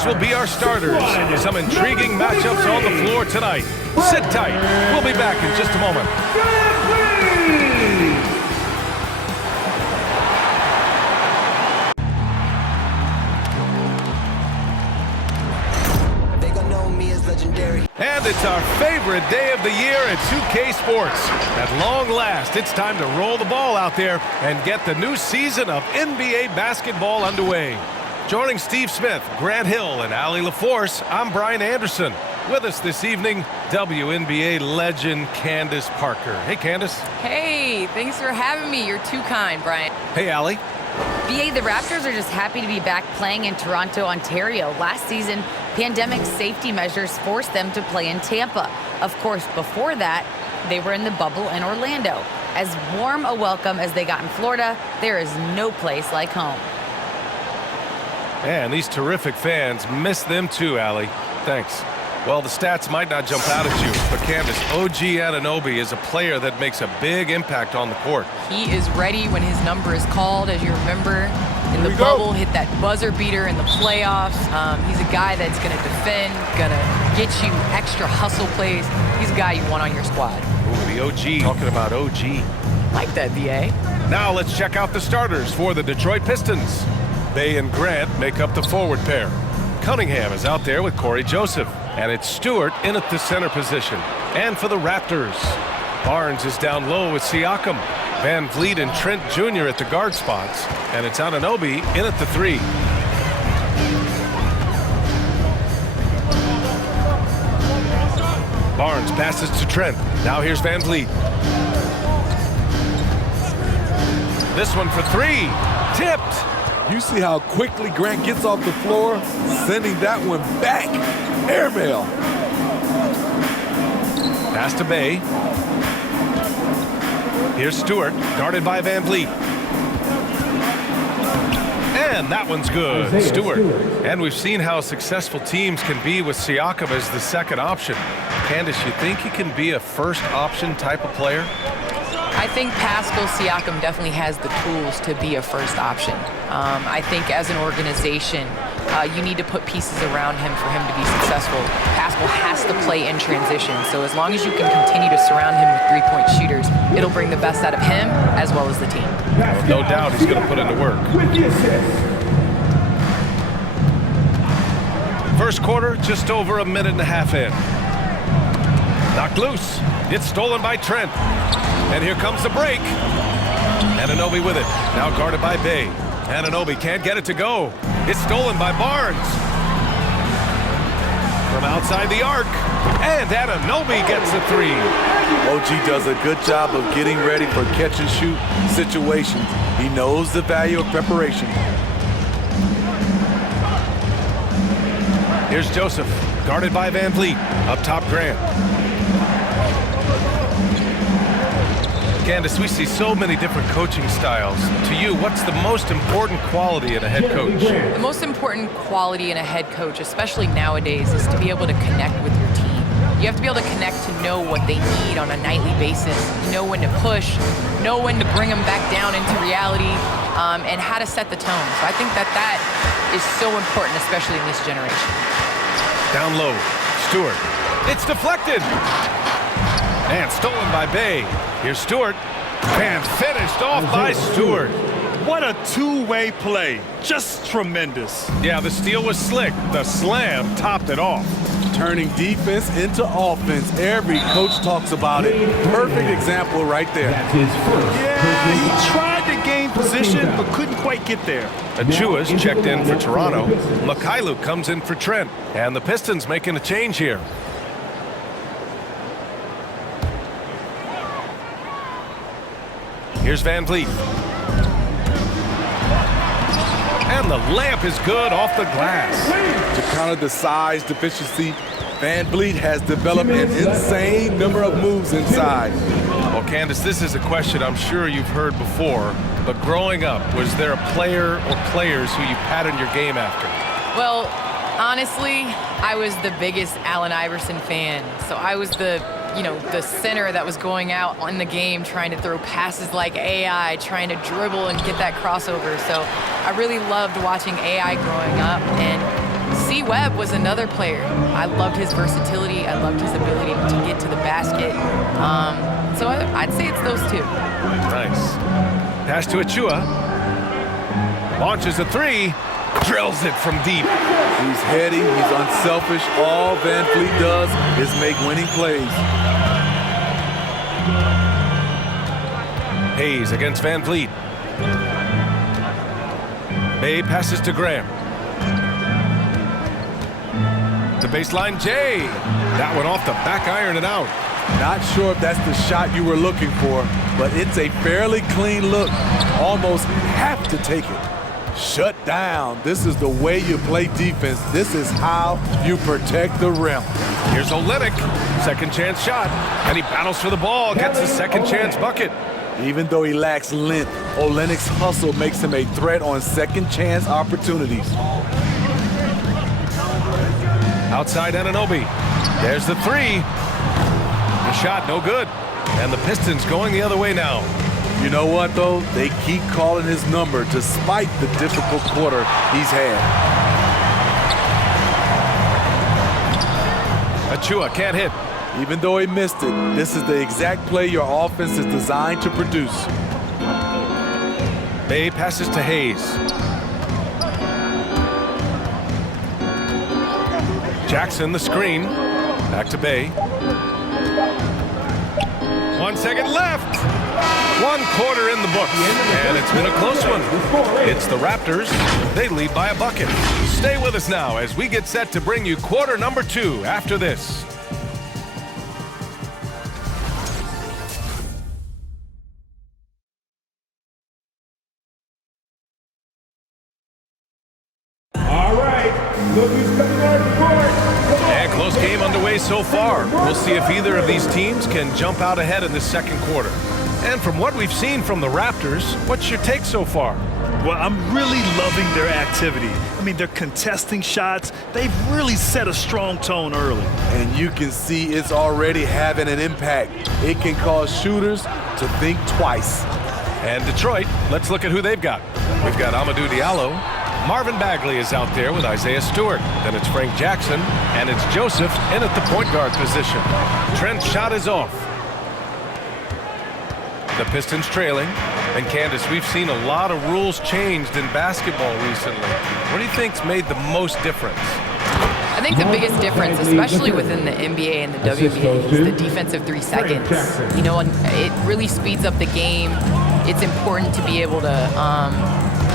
These will be our starters. Some intriguing matchups on the floor tonight. Sit tight. We'll be back in just a moment. And it's our favorite day of the year at 2K Sports. At long last, it's time to roll the ball out there and get the new season of NBA basketball underway. Joining Steve Smith, Grant Hill, and Allie LaForce, I'm Brian Anderson. With us this evening, WNBA legend Candace Parker. Hey, Candace. Hey, thanks for having me. You're too kind, Brian. Hey, Allie. BA, the Raptors are just happy to be back playing in Toronto, Ontario. Last season, pandemic safety measures forced them to play in Tampa. Of course, before that, they were in the bubble in Orlando. As warm a welcome as they got in Florida, there is no place like home. And these terrific fans miss them too, Allie. Thanks. Well, the stats might not jump out at you, but Candace, OG Anunoby is a player that makes a big impact on the court. He is ready when his number is called, as you remember. In the bubble, hit that buzzer beater in the playoffs. He's a guy that's going to defend, going to get you extra hustle plays. He's a guy you want on your squad. Ooh, the OG. Talking about OG. Like that, BA. Now let's check out the starters for the Detroit Pistons. Bay and Grant make up the forward pair. Cunningham is out there with Corey Joseph. And it's Stewart in at the center position. And for the Raptors, Barnes is down low with Siakam. Van Vliet and Trent Jr. at the guard spots. And it's Anunoby in at the 3. Barnes passes to Trent. Now here's Van Vliet. This one for 3. Tipped. You see how quickly Grant gets off the floor, sending that one back. Airmail. Pass to Bay. Here's Stewart, guarded by Van Vliet. And that one's good, Stewart. And we've seen how successful teams can be with Siakam as the second option. Candace, you think he can be a first option type of player? I think Pascal Siakam definitely has the tools to be a first option. I think as an organization, you need to put pieces around him for him to be successful. Pascal has to play in transition, so as long as you can continue to surround him with three-point shooters, it'll bring the best out of him as well as the team. No doubt he's going to put in the work. First quarter, just over a minute and a half in. Knocked loose. It's stolen by Trent. And here comes the break. Anunoby with it. Now guarded by Bay. Anunoby can't get it to go. It's stolen by Barnes. From outside the arc. And Anunoby gets the 3. OG does a good job of getting ready for catch-and-shoot situations. He knows the value of preparation. Here's Joseph, guarded by Van Vliet. Up top, Grant. Candace, we see so many different coaching styles. To you, what's the most important quality in a head coach? The most important quality in a head coach, especially nowadays, is to be able to connect with your team. You have to be able to connect to know what they need on a nightly basis, know when to push, know when to bring them back down into reality, and how to set the tone. So I think that is so important, especially in this generation. Down low, Stewart. It's deflected. And stolen by Bay. Here's Stewart. And finished off by Stewart. What a two-way play. Just tremendous. Yeah, the steal was slick. The slam topped it off. Turning defense into offense. Every coach talks about it. Perfect example right there. Yeah, he tried to gain position, but couldn't quite get there. Achua's checked in for Toronto. Mikhailuk comes in for Trent. And the Pistons making a change here. Here's Van Vliet. And the layup is good off the glass. To counter the size deficiency, Van Vliet has developed an insane number of moves inside. Well, Candace, this is a question I'm sure you've heard before, but growing up, was there a player or players who you patterned your game after? Well, honestly, I was the biggest Allen Iverson fan. So I was the center that was going out in the game trying to throw passes like AI, trying to dribble and get that crossover. So I really loved watching AI growing up and see Webb was another player. I loved his versatility. I loved his ability to get to the basket. So I'd say it's those two. Nice. Pass to Achua. Launches a three. Drills it from deep. He's heady. He's unselfish. All Van Fleet does is make winning plays. Hayes against Van Fleet. Bay passes to Graham. The baseline, Jay. That one off the back iron and out. Not sure if that's the shot you were looking for, but it's a fairly clean look. Almost have to take it. Shut down. This is the way you play defense. This is how you protect the rim. Here's Olynyk. Second chance shot. And he battles for the ball. Gets the second chance bucket. Even though he lacks length, Olynyk's hustle makes him a threat on second chance opportunities. Outside Anunoby. There's the three. The shot no good. And the Pistons going the other way now. You know what, though? They keep calling his number despite the difficult quarter he's had. Achua can't hit. Even though he missed it, this is the exact play your offense is designed to produce. Bay passes to Hayes. Jackson the screen. Back to Bay. 1 second left. 1 quarter in the books, and it's been a close one. It's the Raptors. They lead by a bucket. Stay with us now as we get set to bring you quarter number 2 after this. All right, look who's coming on the court. And close game underway so far. We'll see if either of these teams can jump out ahead in the second quarter. And from what we've seen from the Raptors, what's your take so far? Well, I'm really loving their activity. I mean, they're contesting shots. They've really set a strong tone early. And you can see it's already having an impact. It can cause shooters to think twice. And Detroit, let's look at who they've got. We've got Amadou Diallo. Marvin Bagley is out there with Isaiah Stewart. Then it's Frank Jackson, and it's Joseph in at the point guard position. Trent's shot is off. The Pistons trailing. And Candace, we've seen a lot of rules changed in basketball recently. What do you think's made the most difference? I think the biggest difference, especially within the NBA and the WNBA, is the defensive 3 seconds. You know, and it really speeds up the game. It's important to be able to,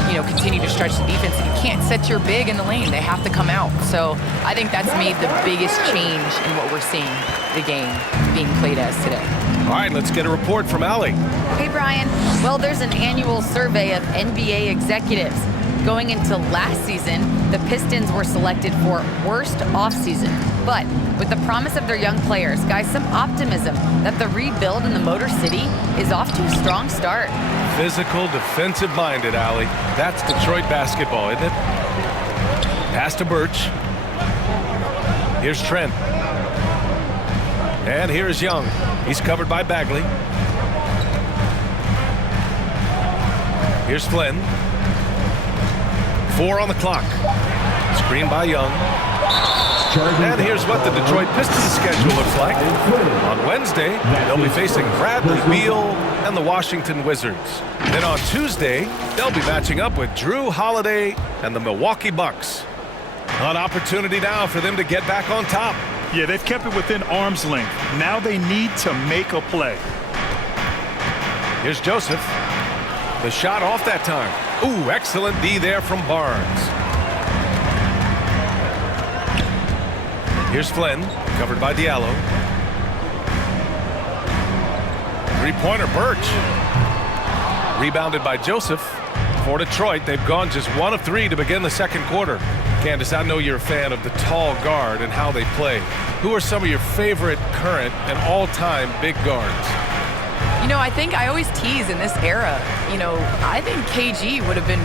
you know, continue to stretch the defense. You can't set your big in the lane. They have to come out. So I think that's made the biggest change in what we're seeing the game being played as today. All right, let's get a report from Allie. Hey, Brian. Well, there's an annual survey of NBA executives. Going into last season, the Pistons were selected for worst offseason. But with the promise of their young players, guys, some optimism that the rebuild in the Motor City is off to a strong start. Physical, defensive-minded, Allie. That's Detroit basketball, isn't it? Pass to Birch. Here's Trent. And here's Young. He's covered by Bagley. Here's Flynn. 4 on the clock. Screen by Young. And here's what the Detroit Pistons schedule looks like. On Wednesday, they'll be facing Bradley Beal and the Washington Wizards. Then on Tuesday, they'll be matching up with Drew Holiday and the Milwaukee Bucks. An opportunity now for them to get back on top. Yeah, they've kept it within arm's length. Now they need to make a play. Here's Joseph. The shot off that time. Ooh, excellent D there from Barnes. Here's Flynn, covered by Diallo. Three-pointer, Birch. Rebounded by Joseph. For Detroit, they've gone just 1 of 3 to begin the second quarter. Candace, I know you're a fan of the tall guard and how they play. Who are some of your favorite current and all-time big guards? You know, I think I always tease in this era, you know, I think KG would have been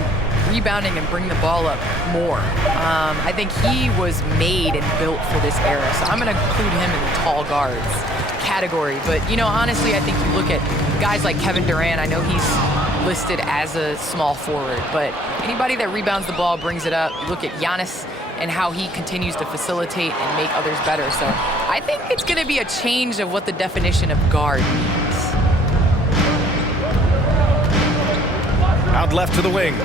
rebounding and bring the ball up more. I think he was made and built for this era, so I'm going to include him in the tall guards category. But, you know, honestly, I think you look at guys like Kevin Durant. I know he's listed as a small forward, but anybody that rebounds the ball, brings it up. You look at Giannis and how he continues to facilitate and make others better. So I think it's going to be a change of what the definition of guard means. Out left to the wing.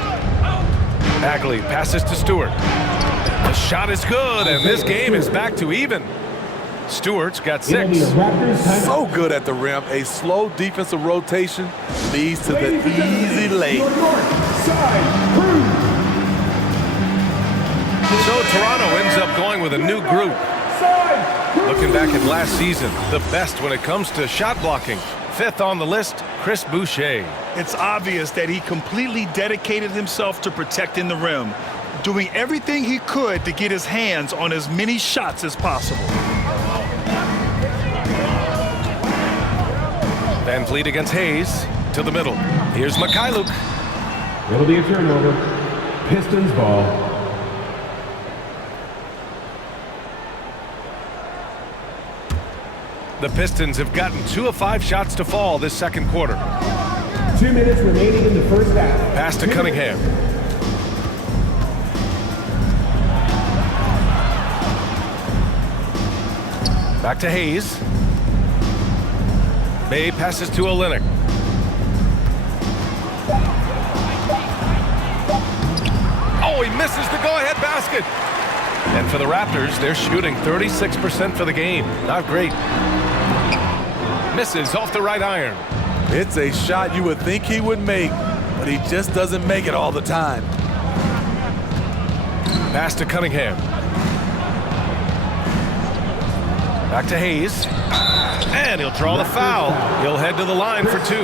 Bagley passes to Stewart. The shot is good, and this game is back to even. Stewart's got 6. So good at the rim. A slow defensive rotation leads to the easy lay. So Toronto ends up going with a new group. Looking back at last season, the best when it comes to shot blocking. 5th on the list, Chris Boucher. It's obvious that he completely dedicated himself to protecting the rim, doing everything he could to get his hands on as many shots as possible. Van Vliet against Hayes to the middle. Here's Mikhailuk. It'll be a turnover. Pistons ball. The Pistons have gotten 2 of 5 shots to fall this second quarter. 2 minutes remaining in the first half. Pass to Cunningham. Back to Hayes. Bay passes to Olynyk. Oh, he misses the go-ahead basket. And for the Raptors, they're shooting 36% for the game. Not great. Misses off the right iron. It's a shot you would think he would make, but he just doesn't make it all the time. Pass to Cunningham. Back to Hayes. And he'll draw the foul. He'll head to the line for 2.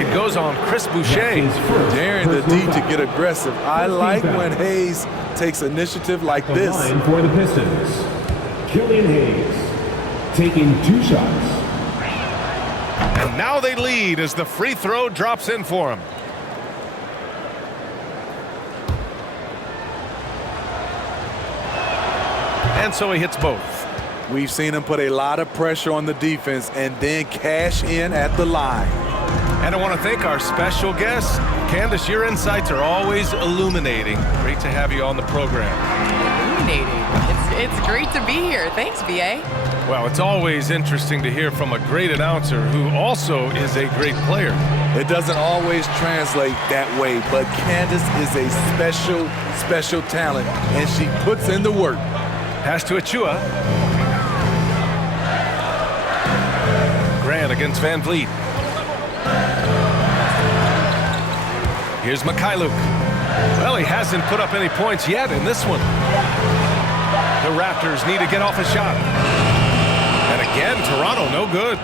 It goes on Chris Boucher. Daring the D to get aggressive. I like when Hayes takes initiative like this. Line for the Pistons. Killian Hayes taking 2 shots. And now they lead as the free throw drops in for him. And so he hits both. We've seen him put a lot of pressure on the defense and then cash in at the line. And I want to thank our special guest. Candace, your insights are always illuminating. Great to have you on the program. Illuminating. It's great to be here. Thanks, BA. Well, it's always interesting to hear from a great announcer who also is a great player. It doesn't always translate that way, but Candace is a special talent, and she puts in the work. Pass to Achua. Grant against Van Vliet. Here's Mikhailuk. Well, he hasn't put up any points yet in this one. The Raptors need to get off a shot. And again, Toronto no good.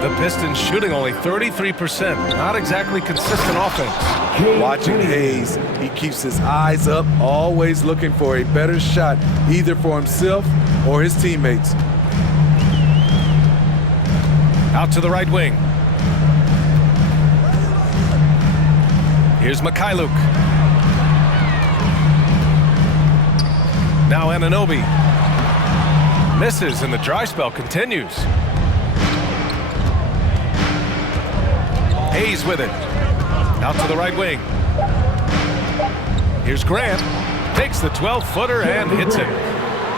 The Pistons shooting only 33%. Not exactly consistent offense. Watching Hayes, he keeps his eyes up, always looking for a better shot, either for himself or his teammates. Out to the right wing. Here's Mikhailuk. Now Anunoby. Misses and the dry spell continues. Hayes with it. Out to the right wing. Here's Grant. Takes the 12-footer and hits it.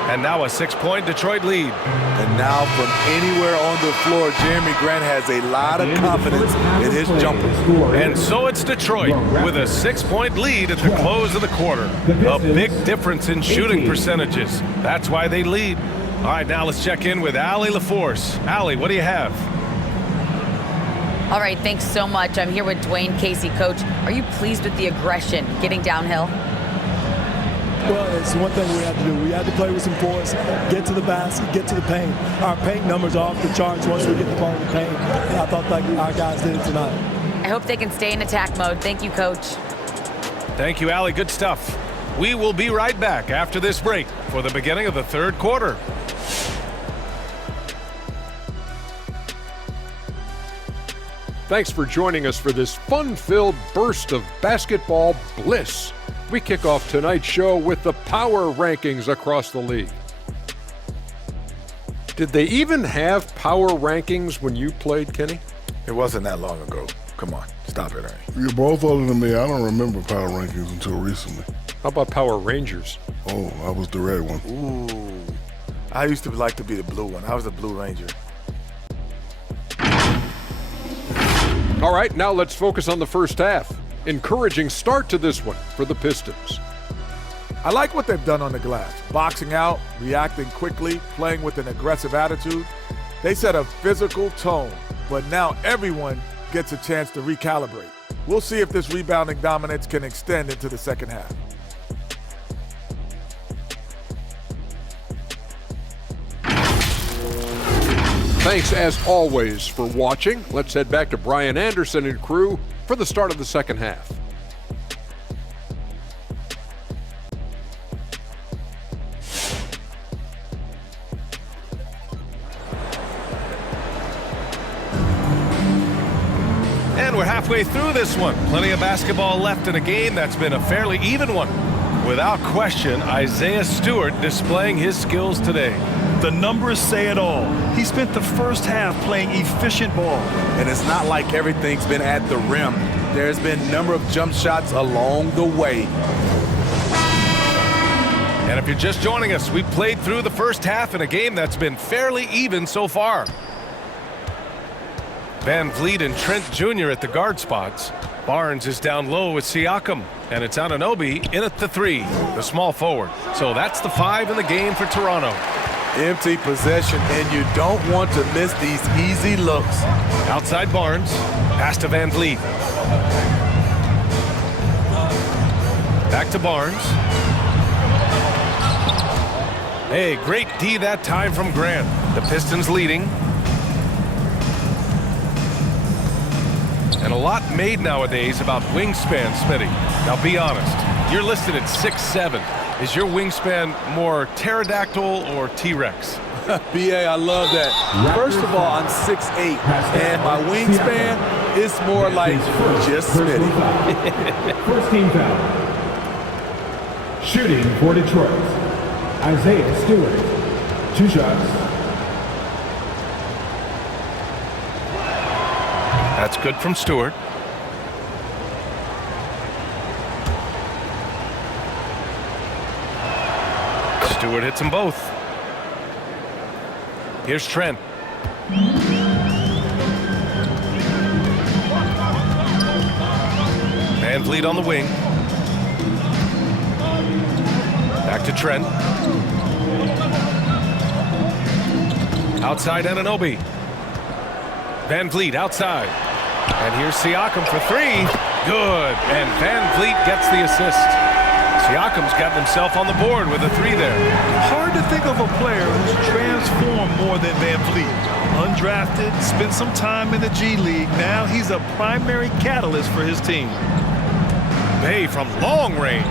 And now a 6-point Detroit lead. And now from anywhere on the floor, Jeremy Grant has a lot of confidence in his jumper. And so it's Detroit with a 6-point lead at the close of the quarter. A big difference in shooting percentages. That's why they lead. All right, now let's check in with Allie LaForce. Allie, what do you have? All right, thanks so much. I'm here with Dwayne Casey. Coach, are you pleased with the aggression getting downhill? Well, it's one thing we have to do. We have to play with some force, get to the basket, get to the paint. Our paint numbers are off the charts once we get the ball in the paint. And I thought like our guys did it tonight. I hope they can stay in attack mode. Thank you, Coach. Thank you, Allie. Good stuff. We will be right back after this break for the beginning of the third quarter. Thanks for joining us for this fun-filled burst of basketball bliss. We kick off tonight's show with the power rankings across the league. Did they even have power rankings when you played, Kenny? It wasn't that long ago. Come on, stop it, Ernie. You're both older than me. I don't remember power rankings until recently. How about Power Rangers? Oh, I was the red one. Ooh. I used to like to be the blue one. I was the Blue Ranger. All right, now let's focus on the first half. Encouraging start to this one for the Pistons. I like what they've done on the glass. Boxing out, reacting quickly, playing with an aggressive attitude. They set a physical tone, but now everyone gets a chance to recalibrate. We'll see if this rebounding dominance can extend into the second half. Thanks, as always, for watching. Let's head back to Brian Anderson and crew for the start of the second half. And we're halfway through this one. Plenty of basketball left in a game that's been a fairly even one. Without question, Isaiah Stewart displaying his skills today. The numbers say it all. He spent the first half playing efficient ball. And it's not like everything's been at the rim. There's been a number of jump shots along the way. And if you're just joining us, we've played through the first half in a game that's been fairly even so far. Van Vliet and Trent Jr. at the guard spots. Barnes is down low with Siakam. And it's Anunoby in at the 3, the small forward. So that's the 5 in the game for Toronto. Empty possession, and you don't want to miss these easy looks. Outside Barnes, pass to Van Vliet. Back to Barnes. Hey, great D that time from Grant. The Pistons leading. And a lot made nowadays about wingspan, Smitty. Now be honest, you're listed at 6'7". Is your wingspan more pterodactyl or T-Rex? BA, I love that. First of all, I'm 6'8", and my wingspan is more like just Smitty. First team foul. Shooting for Detroit, Isaiah Stewart. 2 shots. That's good from Stewart. Stewart hits them both. Here's Trent. Van Vliet on the wing. Back to Trent. Outside Anunoby. Van Vliet outside. And here's Siakam for 3. Good. And Van Vliet gets the assist. Siakam's gotten himself on the board with a 3 there. Hard to think of a player who's transformed more than Van Vliet. Undrafted, spent some time in the G League. Now he's a primary catalyst for his team. Bay from long range.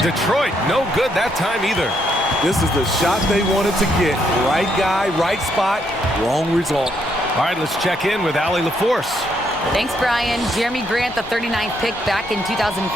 Detroit, no good that time either. This is the shot they wanted to get. Right guy, right spot, wrong result. All right, let's check in with Allie LaForce. Thanks, Brian. Jeremy Grant, the 39th pick back in 2014,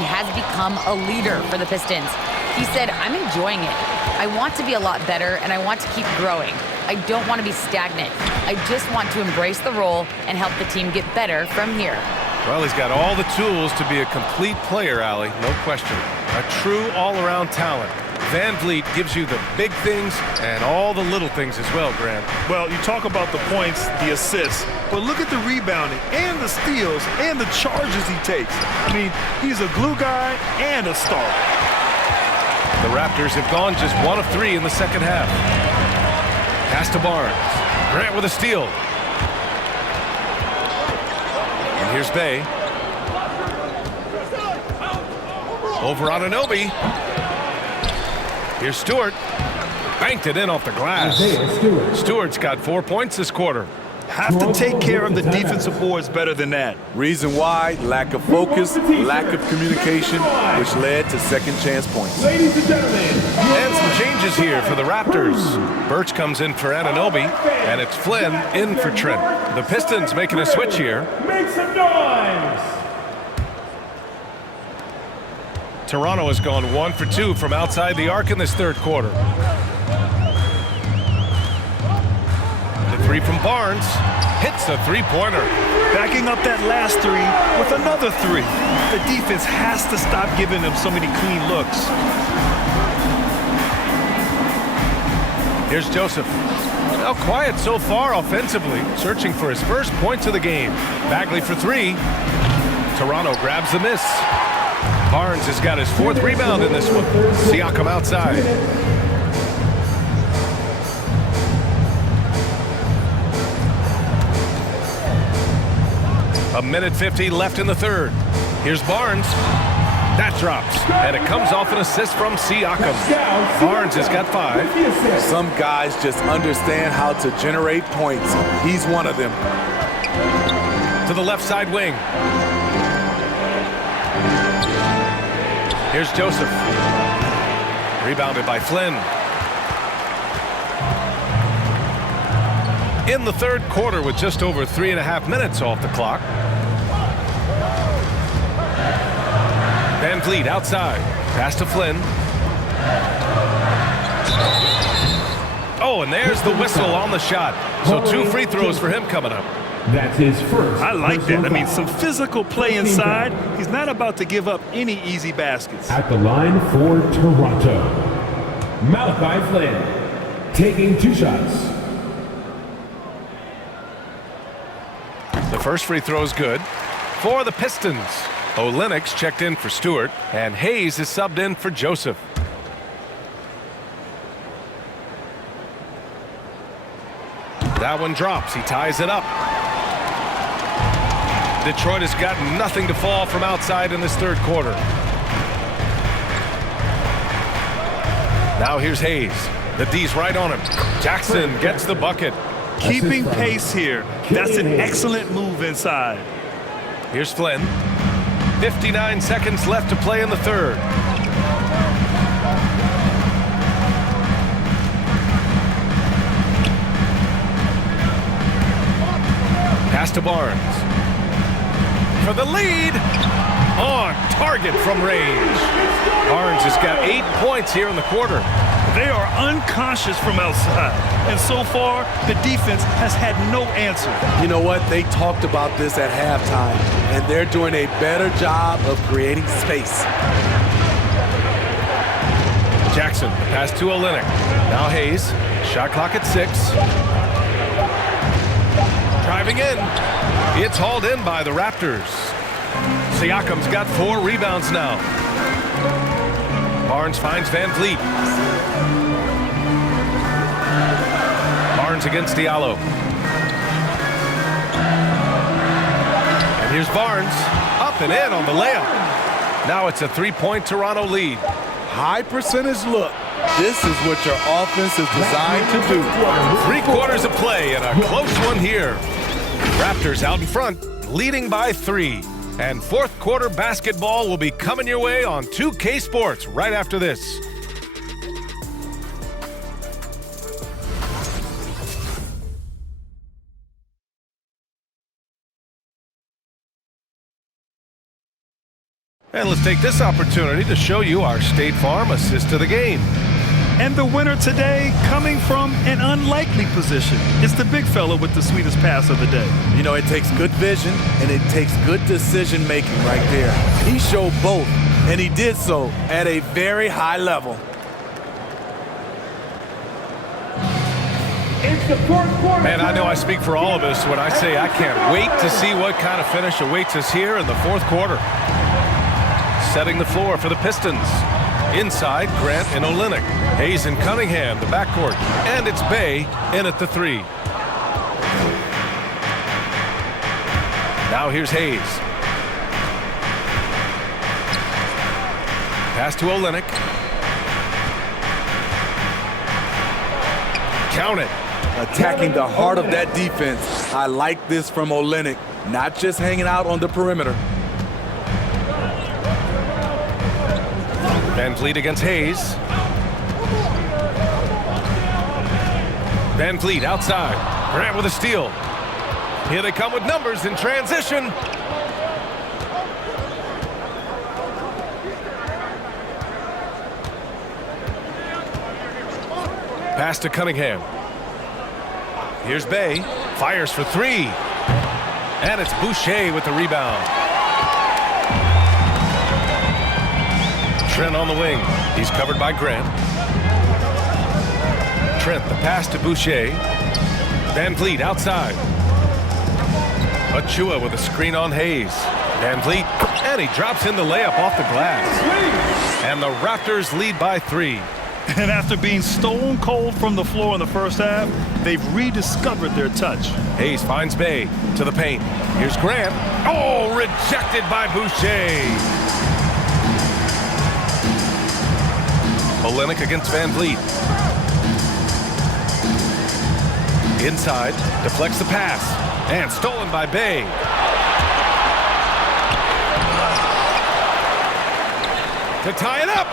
has become a leader for the Pistons. He said, I'm enjoying it. I want to be a lot better, and I want to keep growing. I don't want to be stagnant. I just want to embrace the role and help the team get better from here. Well, he's got all the tools to be a complete player, Allie, no question. A true all-around talent. Van Vliet gives you the big things and all the little things as well, Grant. Well, you talk about the points, the assists, but look at the rebounding and the steals and the charges he takes. I mean, he's a glue guy and a star. The Raptors have gone just 1 of 3 in the second half. Pass to Barnes. Grant with a steal. And here's Bay. Over Anunoby. Here's Stewart. Banked it in off the glass. Stewart's got 4 points this quarter. Have to take care of the defensive boards better than that. Reason why, lack of focus, lack of communication, which led to second chance points. Ladies and gentlemen. And some changes here for the Raptors. Birch comes in for Anunoby, and it's Flynn in for Trent. The Pistons making a switch here. Make some noise. Toronto has gone 1 for 2 from outside the arc in this third quarter. The 3 from Barnes hits the three-pointer. Backing up that last three with another three. The defense has to stop giving them so many clean looks. Here's Joseph. Well, quiet so far offensively, searching for his first points of the game. Bagley for three. Toronto grabs the miss. Barnes has got his fourth rebound in this one. Siakam outside. A minute 50 left in the third. Here's Barnes. That drops, and it comes off an assist from Siakam. Barnes has got 5. Some guys just understand how to generate points. He's one of them. To the left side wing. Here's Joseph. Rebounded by Flynn. In the third quarter with just over 3.5 minutes off the clock. Van Vliet outside. Pass to Flynn. Oh, and there's the whistle on the shot. So 2 free throws for him coming up. That's his first. I like that. I mean, some physical play inside. He's not about to give up any easy baskets. At the line for Toronto, Malachi Flynn taking 2 shots. The first free throw is good for the Pistons. Olynyk's checked in for Stewart, and Hayes is subbed in for Joseph. That one drops. He ties it up. Detroit has got nothing to fall from outside in this third quarter. Now here's Hayes. The D's right on him. Jackson gets the bucket. Keeping pace here. That's an excellent move inside. Here's Flynn. 59 seconds left to play in the third. Pass to Barnes. For the lead. On target from range. Barnes has got 8 points here in the quarter. They are unconscious from outside. And so far, the defense has had no answer. You know what? They talked about this at halftime, and they're doing a better job of creating space. Jackson, pass to Olynyk. Now Hayes. Shot clock at 6. Driving in. It's hauled in by the Raptors. Siakam's got 4 rebounds now. Barnes finds Van Vliet. Barnes against Diallo. And here's Barnes. Up and in on the layup. Now it's a 3-point Toronto lead. High percentage look. This is what your offense is designed to do. 3 quarters of play and a close one here. Raptors out in front, leading by 3. And fourth quarter basketball will be coming your way on 2K Sports right after this. And let's take this opportunity to show you our State Farm assist to the game. And the winner today coming from an unlikely position. It's the big fella with the sweetest pass of the day. You know, it takes good vision and it takes good decision making right there. He showed both, and he did so at a very high level. Man, I know I speak for all of us when I say I can't wait to see what kind of finish awaits us here in the fourth quarter. Setting the floor for the Pistons. Inside, Grant and Olynyk. Hayes and Cunningham, the backcourt. And it's Bay in at the 3. Now here's Hayes. Pass to Olynyk. Count it. Attacking the heart of that defense. I like this from Olynyk. Not just hanging out on the perimeter. Van Vliet against Hayes. Van Vliet outside. Grant with a steal. Here they come with numbers in transition. Pass to Cunningham. Here's Bay. Fires for 3. And it's Boucher with the rebound. Trent on the wing. He's covered by Grant. Trent, the pass to Boucher. Van Vliet outside. Achua with a screen on Hayes. Van Vliet, and he drops in the layup off the glass. And the Raptors lead by 3. And after being stone cold from the floor in the first half, they've rediscovered their touch. Hayes finds Bay to the paint. Here's Grant. Oh, rejected by Boucher. Olynyk against Van Vliet. Inside, deflects the pass. And stolen by Bay. To tie it up.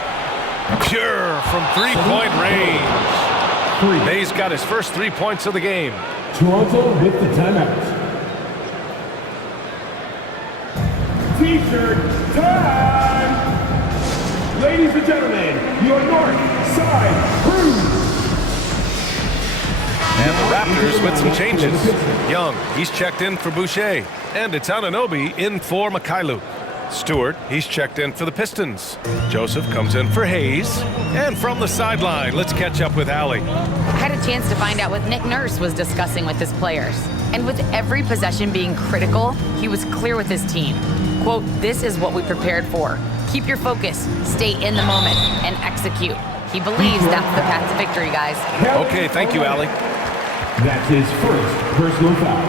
Pure from three-point range. Bay's got his first 3 points of the game. Toronto with the timeout. T-shirt time! Ladies and gentlemen, your North Side Crew! And the Raptors with some changes. Young, he's checked in for Boucher. And it's Anunoby in for Mikhailuk. Stewart, he's checked in for the Pistons. Joseph comes in for Hayes. And from the sideline, let's catch up with Allie. I had a chance to find out what Nick Nurse was discussing with his players. And with every possession being critical, he was clear with his team. Quote, "This is what we prepared for. Keep your focus, stay in the moment, and execute." He believes that's the path to victory, guys. Okay, thank you, Allie. That's his first personal foul.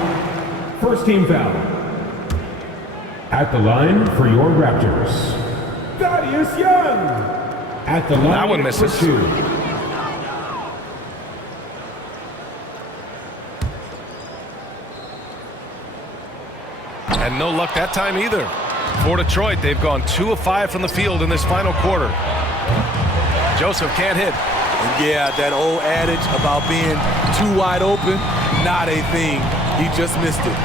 First team foul. At the line for your Raptors, Thaddeus Young. At the line that one misses. for 2. And no luck that time either. For Detroit, they've gone 2 of 5 from the field in this final quarter. Joseph can't hit. And yeah, that old adage about being too wide open, not a thing. He just missed it.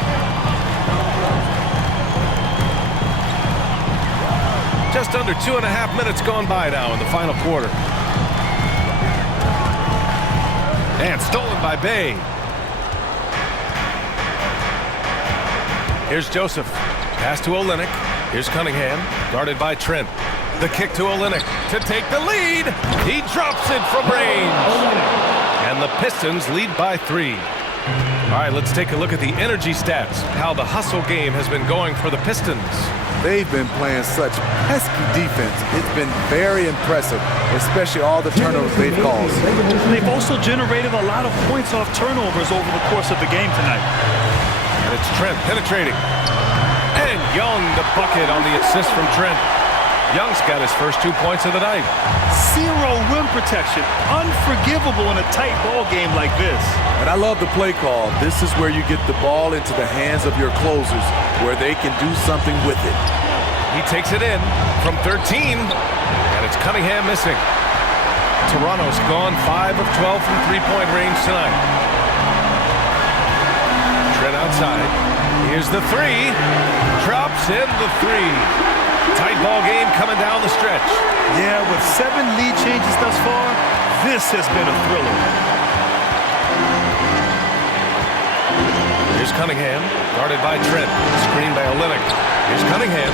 Just under 2.5 minutes gone by now in the final quarter. And stolen by Bay. Here's Joseph. Pass to Olynyk. Here's Cunningham, guarded by Trent. The kick to Olynyk to take the lead. He drops it from range. And the Pistons lead by 3. All right, let's take a look at the energy stats, how the hustle game has been going for the Pistons. They've been playing such pesky defense. It's been very impressive, especially all the turnovers they've caused. They've also generated a lot of points off turnovers over the course of the game tonight. And it's Trent penetrating. And Young the bucket on the assist from Trent. Young's got his first 2 points of the night. 0 rim protection. Unforgivable in a tight ball game like this. And I love the play call. This is where you get the ball into the hands of your closers, where they can do something with it. He takes it in from 13, and it's Cunningham missing. Toronto's gone 5 of 12 from three-point range tonight. Trent outside. Here's the 3. Drops in the 3. Tight ball game coming down the stretch. Yeah, with 7 lead changes thus far, this has been a thriller. Here's Cunningham, guarded by Trent. Screened by Olynyk. Here's Cunningham,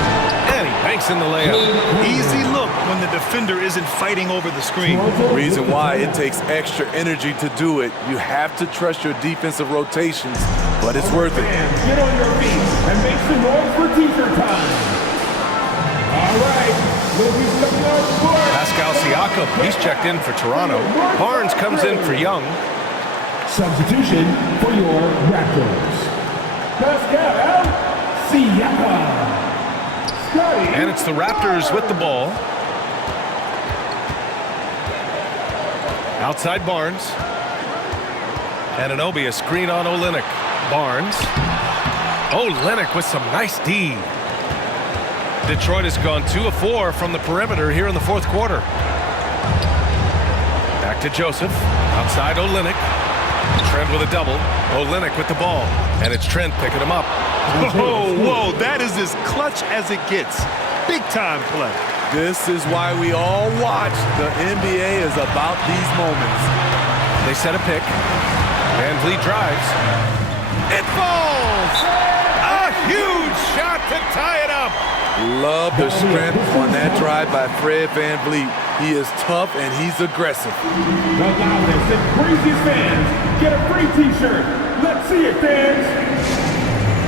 and he banks in the layup. Easy look when the defender isn't fighting over the screen. Reason why it takes extra energy to do it. You have to trust your defensive rotations, but it's worth it. Get on your feet and make some noise for T-shirt time. All right, Pascal Siakam, he's checked in for Toronto. Barnes comes in for Young. Substitution for your Raptors, Pascal Siakam. And it's the Raptors with the ball. Outside Barnes. And Anunoby, a screen on Olynyk. Barnes. Olynyk with some nice D. Detroit has gone 2 of 4 from the perimeter here in the fourth quarter. Back to Joseph. Outside Olynyk. Trent with a double. Olynyk with the ball. And it's Trent picking him up. Whoa, that is as clutch as it gets. Big time play. This is why we all watch. The NBA is about these moments. They set a pick. Van Vliet drives. It falls! A Huge shot to tie it up. Love the strength on that drive by Fred VanVleet. He is tough and he's aggressive. The loudest and craziest fans get a free t-shirt. Let's see it, fans.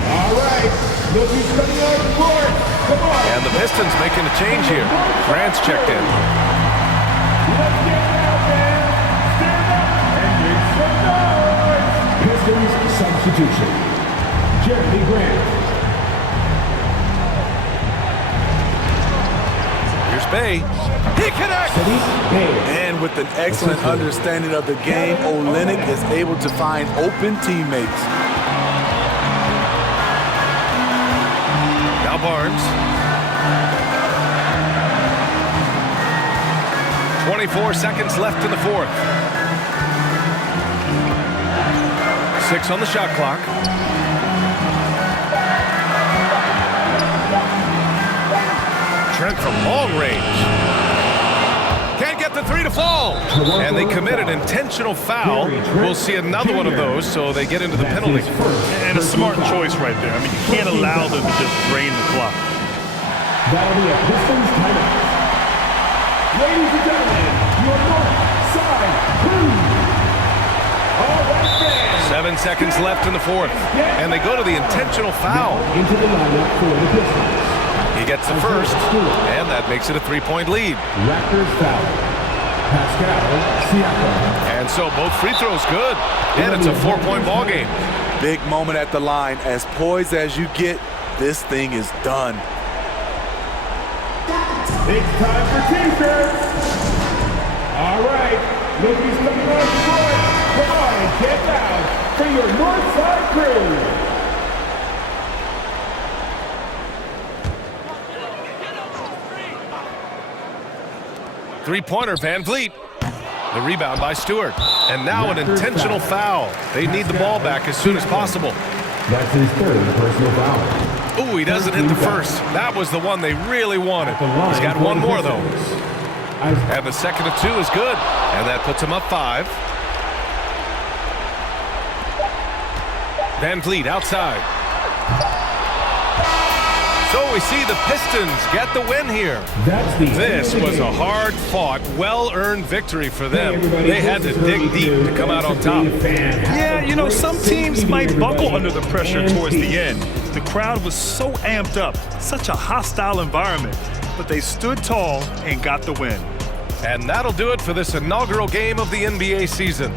All right, look who's coming on board. Come on. And the Pistons making a change here. Grant's checked in. Let's get out, fans. Stand up and make some noise. Pistons substitution. Jeremy Grant. Here's Bay. He connects! And with an excellent understanding of the game, Olynyk is able to find open teammates. Now Barnes. 24 seconds left in the fourth. 6 on the shot clock. Trent from long range. Can't get the three to fall. And they commit an intentional foul. We'll see another one of those, so they get into the penalty. And a smart choice right there. I mean, you can't allow them to just drain the clock. That'll be a Pistons timeout. Ladies and gentlemen, your north side crew. All right, fans. 7 seconds left in the fourth. And they go to the intentional foul. Into the lineup for the Pistons. He gets the first, and that makes it a 3-point lead. Raptors foul. Pascal Siakam. And so both free throws good, and it's a 4-point ball game. Big moment at the line. As poised as you get, this thing is done. It's time for t-shirts. All right, look who's coming on board. Come on, get loud for your Northside crew. Three-pointer, VanVleet. The rebound by Stewart. And now an intentional foul. They need the ball back as soon as possible. That's his third personal foul. Ooh, he doesn't hit the first. That was the one they really wanted. He's got one more, though. And the second of two is good. And that puts him up 5. VanVleet outside. So we see the Pistons get the win here. This was a hard-fought, well-earned victory for them. They had to dig deep to come out on top. Yeah, you know, some teams might buckle under the pressure towards the end. The crowd was so amped up, such a hostile environment, but they stood tall and got the win. And that'll do it for this inaugural game of the NBA season.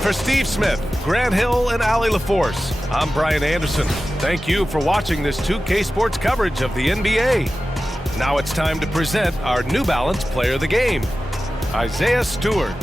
For Steve Smith, Grant Hill, and Allie LaForce, I'm Brian Anderson. Thank you for watching this 2K Sports coverage of the NBA. Now it's time to present our New Balance Player of the Game, Isaiah Stewart.